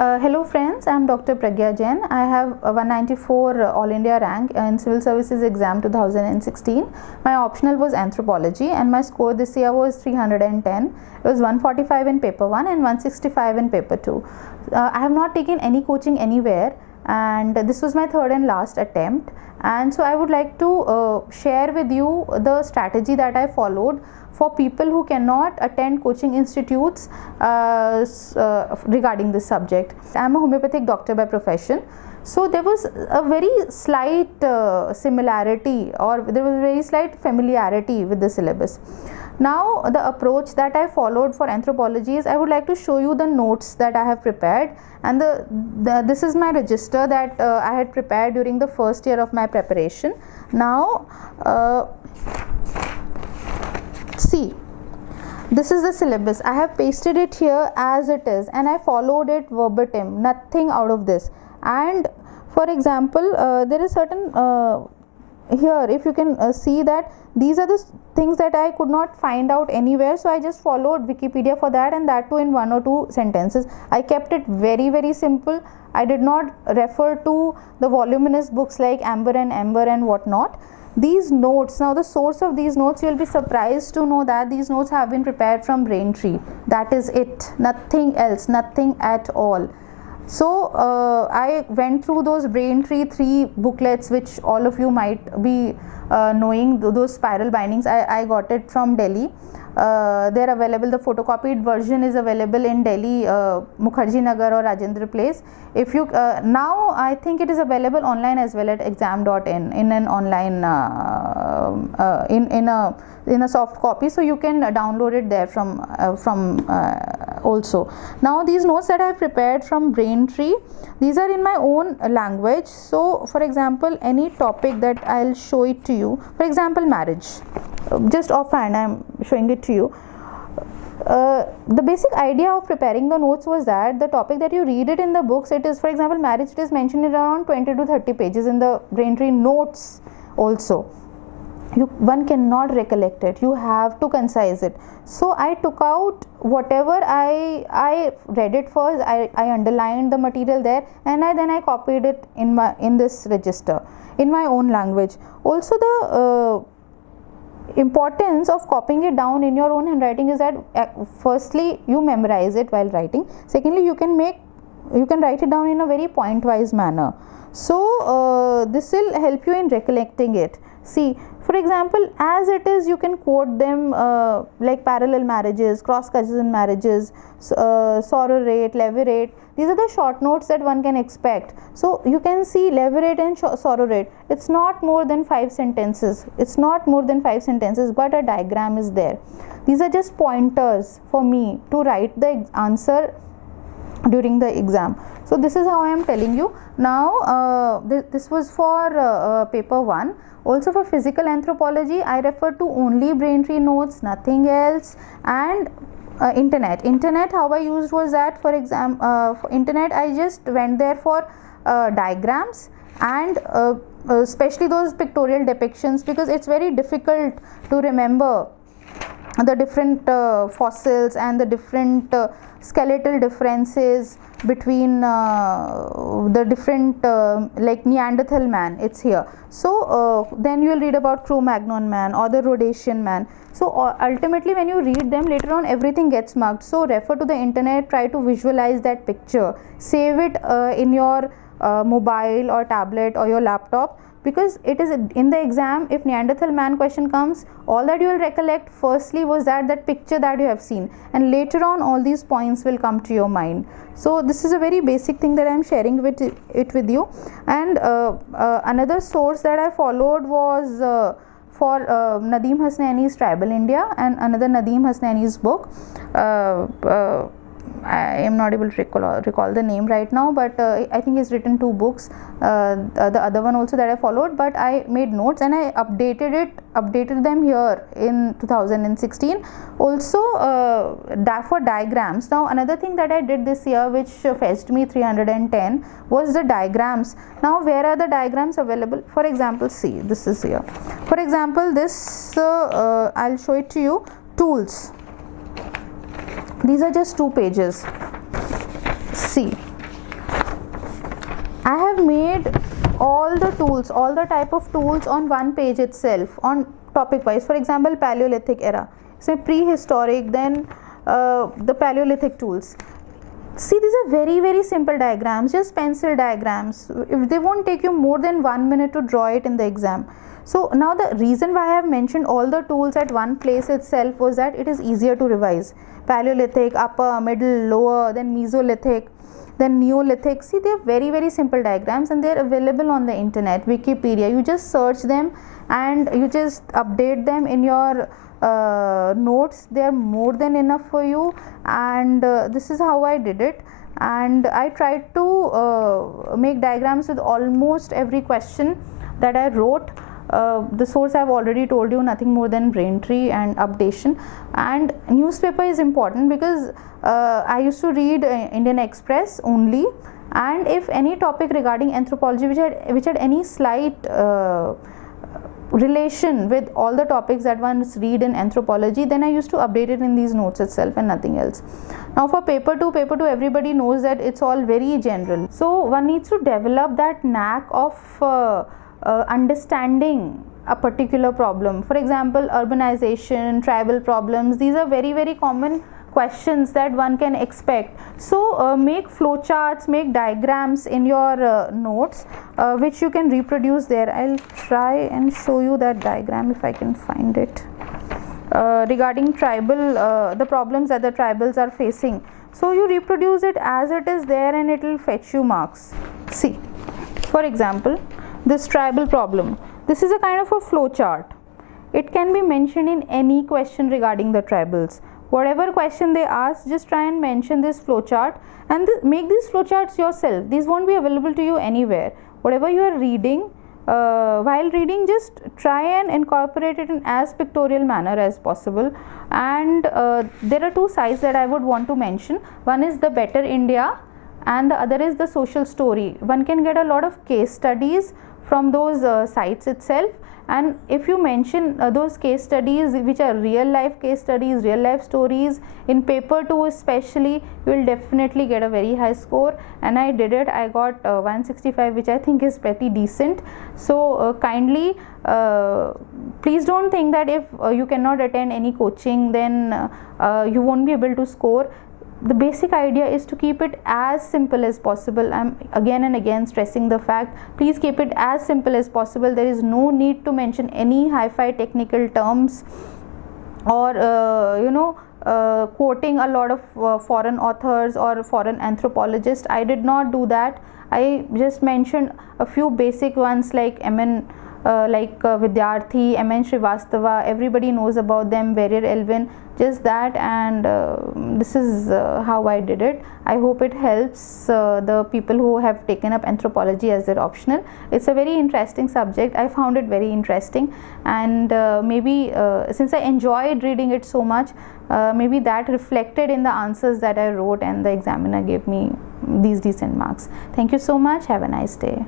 Hello friends, I am Dr. Pragya Jain. I have a 194 All India rank in Civil Services exam 2016. My optional was Anthropology and my score this year was 310. It was 145 in paper 1 and 165 in paper 2. I have not taken any coaching anywhere, and this was my third and last attempt, and so I would like to share with you the strategy that I followed for people who cannot attend coaching institutes regarding this subject. I am a homeopathic doctor by profession, so there was a very slight similarity, or there was a very slight familiarity with the syllabus. Now the approach that I followed for anthropology is I would like to show you the notes that I have prepared, and this is my register that I had prepared during the first year of my preparation. Now see, this is the syllabus. I have pasted it here as it is and I followed it verbatim, nothing out of this. And for example, there is certain here, if you can see that these are the things that I could not find out anywhere, so I just followed Wikipedia for that, and that too in 1 or 2 sentences. I kept it very simple. I did not refer to the voluminous books like Amber and Ember and whatnot. These notes, now the source of these notes, you will be surprised to know that these notes have been prepared from Braintree. That is it, nothing else, nothing at all. So I went through those Braintree 3 booklets, which all of you might be knowing, those spiral bindings. I got it from Delhi. They're available. The photocopied version is available in Delhi, Mukherjee Nagar or Rajendra Place. If you now I think it is available online as well at exam.in in an online in a soft copy, so you can download it there from also. Now these notes that I have prepared from Braintree, these are in my own language. So for example, any topic that I'll show it to you, for example marriage, just offhand I'm showing it to you. The basic idea of preparing the notes was that the topic that you read it in the books, it is, for example marriage, it is mentioned in around 20 to 30 pages in the Braintree notes also. One cannot recollect it, you have to concise it. So I took out whatever I read it first, I underlined the material there, and then I copied it in this register in my own language. Also the importance of copying it down in your own handwriting is that firstly you memorize it while writing, secondly you can write it down in a very point wise manner. So this will help you in recollecting it. See, for example, as it is, you can quote them like parallel marriages, cross cousin marriages, sororate, levirate. These are the short notes that one can expect. So you can see levirate and sororate, it's not more than 5 sentences. It's not more than 5 sentences, but a diagram is there. These are just pointers for me to write the answer during the exam. So this is how I am telling you. Now this was for paper 1. Also for physical anthropology, I refer to only Braintree notes, nothing else. And internet, how I used was that, for internet I just went there for diagrams and especially those pictorial depictions, because it's very difficult to remember the different fossils and the different skeletal differences between the different like Neanderthal man, it's here. So then you will read about Cro-Magnon man or the Rhodesian man. So ultimately when you read them later on, everything gets marked. So refer to the internet, try to visualize that picture, save it in your mobile or tablet or your laptop, because it is in the exam. If Neanderthal man question comes, all that you will recollect firstly was that picture that you have seen, and later on all these points will come to your mind. So this is a very basic thing that I am sharing with you. And another source that I followed was for Nadeem Hasnaini's Tribal India, and another Nadeem Hasnaini's book. I am not able to recall the name right now, but I think he's written 2 books. The other one also that I followed, but I made notes and I updated them here in 2016. Also for diagrams. Now another thing that I did this year which fetched me 310 was the diagrams. Now where are the diagrams available? For example, see, this is here. For example, this I'll show it to you. Tools. These are just 2 pages. See, had made all the tools, all the type of tools on one page itself, on topic wise. For example, Paleolithic era, so prehistoric, then the Paleolithic tools. See, these are very simple diagrams, just pencil diagrams. If they won't take you more than 1 minute to draw it in the exam. So now the reason why I have mentioned all the tools at one place itself was that it is easier to revise. Paleolithic, upper, middle, lower, then Mesolithic, then Neolithic. See, they are very simple diagrams, and they are available on the internet, Wikipedia. You just search them and you just update them in your notes. They are more than enough for you, and this is how I did it. And I tried to make diagrams with almost every question that I wrote. The source I have already told you, nothing more than Braintree and updation. And newspaper is important because I used to read Indian Express only, and if any topic regarding anthropology which had any slight relation with all the topics that one read in anthropology, then I used to update it in these notes itself and nothing else. Now for paper 2, everybody knows that it's all very general. So one needs to develop that knack of understanding a particular problem. For example, urbanization, tribal problems, these are very common questions that one can expect. So make flowcharts, make diagrams in your notes which you can reproduce there. I'll try and show you that diagram if I can find it. Regarding tribal, the problems that the tribals are facing. So you reproduce it as it is there and it will fetch you marks. See, for example, this tribal problem. This is a kind of a flow chart. It can be mentioned in any question regarding the tribals. Whatever question they ask, just try and mention this flow chart and make these flow charts yourself. These won't be available to you anywhere. Whatever you are reading, while reading, just try and incorporate it in as pictorial manner as possible. And there are two sites that I would want to mention. One is the Better India and the other is the Social Story. One can get a lot of case studies from those sites itself, and if you mention those case studies which are real life case studies, real life stories in paper 2 especially, you will definitely get a very high score. And I did it. I got 165, which I think is pretty decent. So kindly please don't think that if you cannot attend any coaching, then you won't be able to score. The basic idea is to keep it as simple as possible. I'm again and again stressing the fact, please keep it as simple as possible. There is no need to mention any hi-fi technical terms or quoting a lot of foreign authors or foreign anthropologists. I did not do that. I just mentioned a few basic ones like Vidyarthi, M.N. Srivastava. Everybody knows about them, Verrier Elvin, just that. And this is how I did it. I hope it helps the people who have taken up anthropology as their optional. It's a very interesting subject. I found it very interesting, and maybe since I enjoyed reading it so much, maybe that reflected in the answers that I wrote, and the examiner gave me these decent marks. Thank you so much. Have a nice day.